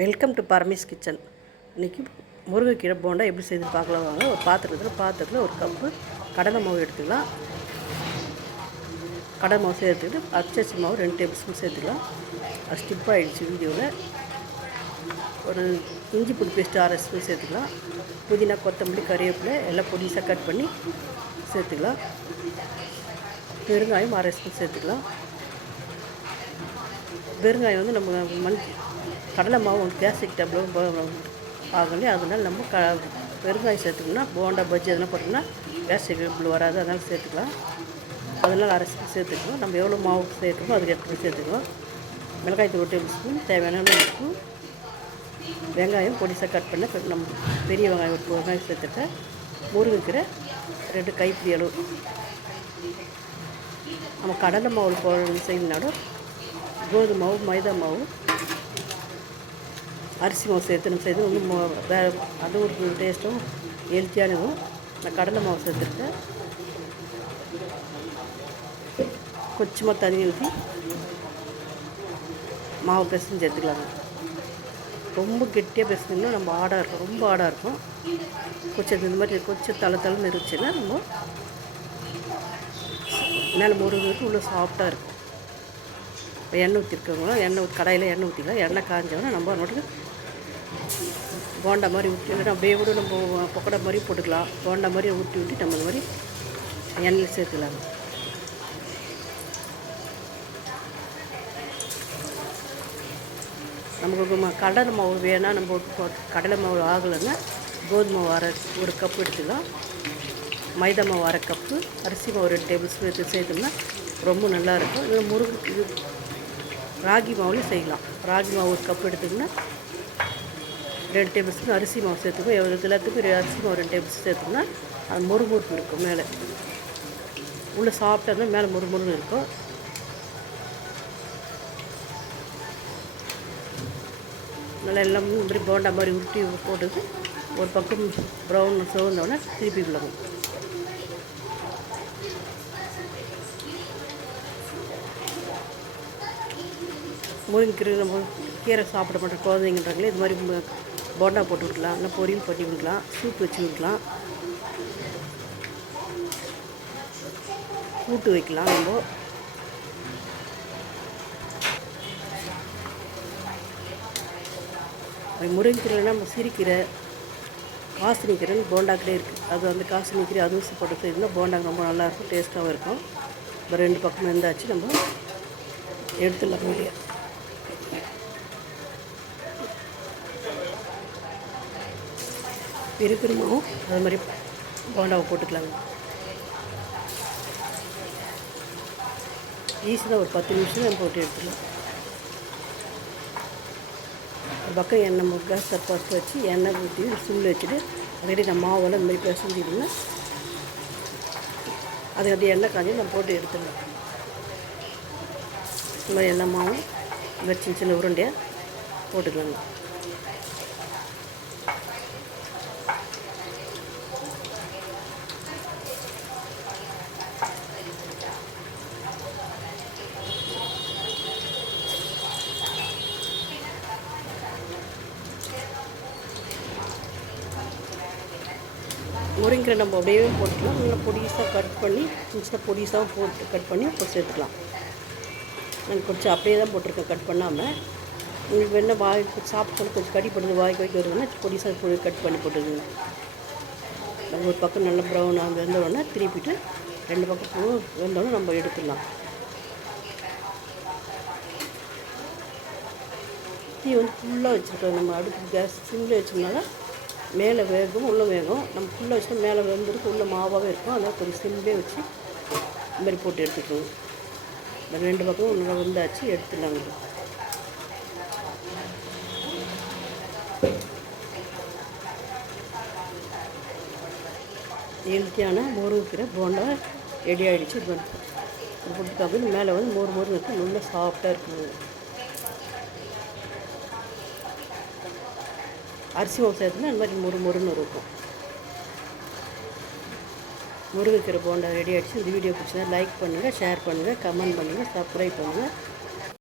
Welcome to Paramesh kitchen இன்றைக்கி முருங்கைக்கீரை போண்டா எப்படி செய்து பார்க்கலாம் வாங்க. ஒரு பாத்திரத்தில் பாத்திரத்தில் ஒரு கப்பு கடலை மாவு எடுத்துக்கலாம். கடலை மாவு சேர்த்துக்கிட்டு அச்சரிசி மாவு ரெண்டு டேபிள் ஸ்பூன் சேர்த்துக்கலாம். அது ஸ்டிப் ஆகிடுச்சு வீடியோவில் ஒரு இஞ்சி புடி பேஸ்ட்டு அரை ஸ்பூன் சேர்த்துக்கலாம். புதினா கொத்தமல்லி கறிவேப்பிலை எல்லாம் பொடிசாக கட் பண்ணி சேர்த்துக்கலாம். பெருங்காயம் அரை ஸ்பூன் சேர்த்துக்கலாம். பெருங்காயம் வந்து நம்ம மண் கடலை மாவு கேஸ்டிக் டேப்லெட் ஆகலையே அதனால நம்ம க பெருங்காயம் சேர்த்துக்கணும்னா போண்டா பஜ்ஜி அதெல்லாம் போட்டோம்னா கேஸ்டிக் டேபிள் வராது. அதனால் சேர்த்துக்கலாம். அதனால் அரை சேர்த்துக்கணும். நம்ம எவ்வளோ மாவு சேர்த்துக்கோ அதுக்கு எடுத்து சேர்த்துக்கணும். மிளகாய் தூள் டேபிள் ஸ்பூன் தேவையான உப்பு வெங்காயம் பொடிசாக கட் பண்ண நம்ம பெரிய வெங்காயம் ஒரு வெங்காயம் சேர்த்துட்டு முருங்கைக்கீரை ரெண்டு கைப்பிடி அளவு. நம்ம கடலை மாவு போடுறது செய்யணுனாலும் கோதுமை மாவு மைதா மாவு அரிசி மாவு சேர்த்து நம்ம செய்து வந்து அது ஒரு டேஸ்ட்டும் ஹெல்த்தியானதும் நான் கடலை மாவு சேர்த்துருக்கேன். கொஞ்சமாக தண்ணி ஊற்றி மாவு பிசைஞ்சு சேர்த்துக்கலாங்க. ரொம்ப கெட்டியாக பிசைஞ்சோம்னா நம்ம ஆடாக இருக்கும். ரொம்ப ஆடாக இருக்கும். கொஞ்சம் இந்த மாதிரி கொஞ்சம் தலை தலைன்னு இருந்துச்சுன்னா நம்ம மேலே முருங்கைக்கு உள்ளே சாஃப்டாக இருக்கும். இப்போ எண்ணெய் ஊற்றிருக்கவங்களும் எண்ணெய் கடையில் கடாயில் எண்ணெய் ஊற்றிக்கலாம் எண்ணெய் காஞ்சோன்னா நம்ம மட்டும் போண்டா மாதிரி ஊற்றி இல்லைன்னா அப்படியே கூட நம்ம பக்கோடா மாதிரி போட்டுக்கலாம். போண்டா மாதிரி ஊற்றி ஊற்றி நம்ம இந்த மாதிரி எண்ணெயில் சேர்த்துக்கலாம். நமக்கு கடலை மாவு வேணால் நம்ம கடலை மாவு ஆகலைன்னா கோதுமை மாவு அரை ஒரு கப் எடுத்துக்கலாம். மைதா மாவு அரை கப்பு அரிசி மாவு ரெண்டு டேபிள் ஸ்பூன் எடுத்து சேர்த்தோம்னா ரொம்ப நல்லா இருக்கும். இது முருகு இது ராகி மாவுலையும் செய்யலாம். ராகி மாவு ஒரு கப் எடுத்துக்கினா ரெண்டு டேபிள் ஸ்பூன் அரிசி மாவு சேர்த்துக்கோ. எவ்வளோ எல்லாத்துக்கும் அரிசி மாவு ரெண்டு டேபிள் ஸ்பூன் சேர்த்தோம்னா அது முறுமுறுப்பு இருக்கும் மேலே. உள்ளே சாப்பிட்டா இருந்தால் மேலே முறுமுறுன்னு இருக்கும். நல்லா எல்லாம் இந்த மாதிரி போண்டா மாதிரி உருட்டி போட்டுட்டு ஒரு பக்கம் ப்ரௌன் சிவந்தோடனே திருப்பி விடணும். முருங்கைக்கீரை நம்ம கீரை சாப்பிட மாட்டோம். குழந்தைங்கன்றாங்களே இது மாதிரி போண்டா போட்டு விடலாம் இல்லை பொரியல் பண்ணி விடலாம் சூப் வச்சு விடலாம் கூட்டு வைக்கலாம் நம்ம. முருங்கைக்கீரைனா நம்ம சிரிக்கீரை காசினிக்கீரைன்னு போண்டாக்கிட்டே இருக்குது அது அந்த காசினிக்கீரை அதுவும் போட்டு செய்யணும் போண்டாங்க ரொம்ப நல்லாயிருக்கும் டேஸ்ட்டாகவும் இருக்கும். இப்போ ரெண்டு பக்கம் இருந்தாச்சு நம்ம எடுத்துடலாம் பெரிய இருக்கிறமாவும் அது மாதிரி போண்டாவை போட்டுக்கலாங்க ஈஸியாக ஒரு பத்து நிமிஷம் நம்ம போட்டு எடுத்துக்கலாம். ஒரு பக்கம் எண்ணெய் முக்கா கேஸ் பற்ற வச்சு எண்ணெய் ஊற்றி சிம்மில் வச்சுட்டு அதுக்கிட்ட நம்ம மாவெல்லாம் இந்த மாதிரி பிசைஞ்சிட்டோம்னா அது அப்படியே எண்ணெய் காஞ்சி நம்ம போட்டு எடுத்துடலாம். இந்த மாதிரி எண்ணெய் மாவும் இந்த சின்ன சின்ன உருண்டையாக போட்டுக்கலாங்க. முருங்கை நம்ம அப்படியே போட்டுக்கலாம். நல்லா பொடிசாக கட் பண்ணி சின்ன பொடிசாகவும் போட்டு கட் பண்ணி போட்டு சேர்த்துக்கலாம். நான் கொஞ்சம் அப்படியே தான் போட்டிருக்கேன் கட் பண்ணாமல் உங்களுக்கு வேணால் வாய் சாப்பிட்டு கொஞ்சம் கடிப்படுது வாய்க்கு வைக்க வருதுன்னா பொடிசாக பொடி கட் பண்ணி போட்டுருங்க நம்ம ஒரு பக்கம் நல்லா ப்ரௌனாக வெந்தோடனே திருப்பிட்டு ரெண்டு பக்கம் பூ வெந்தோடனே நம்ம எடுத்துடலாம். தீ வந்து ஃபுல்லாக வச்சுருக்கோம். நம்ம அடுப்பு கேஸ் சிம்மில் வச்சோம்னால மேலே வேகும் உள்ளே வேகும். நம்ம ஃபுல்லாக வச்சுட்டு மேலே வெந்திருக்கு உள்ளே மாவாகவே இருக்கும். அதனால் கொஞ்சம் சிம்பே வச்சு இந்த மாதிரி போட்டு எடுத்துக்கோங்க இந்த ரெண்டு பக்கமும் நல்லா வெந்தாச்சு எடுத்துடலாங்க. ஹெல்த்தியான முருங்கைக்கீரை போண்டா ரெடி ஆகிடுச்சு இது வந்து இது மேலே வந்து மோர் மோர் இருக்குது நல்லா சாஃப்டாக இருக்குது அரிசி மாவு சேர்த்துனா இந்த மாதிரி முறு முறுன்னு இருக்கும். முருங்கைக்கீரை போண்டா ரெடி ஆகிடுச்சு இந்த வீடியோ பிடிச்சதா லைக் பண்ணுங்கள் ஷேர் பண்ணுங்கள் கமெண்ட் பண்ணுங்கள் சப்ஸ்கிரைப் பண்ணுங்கள்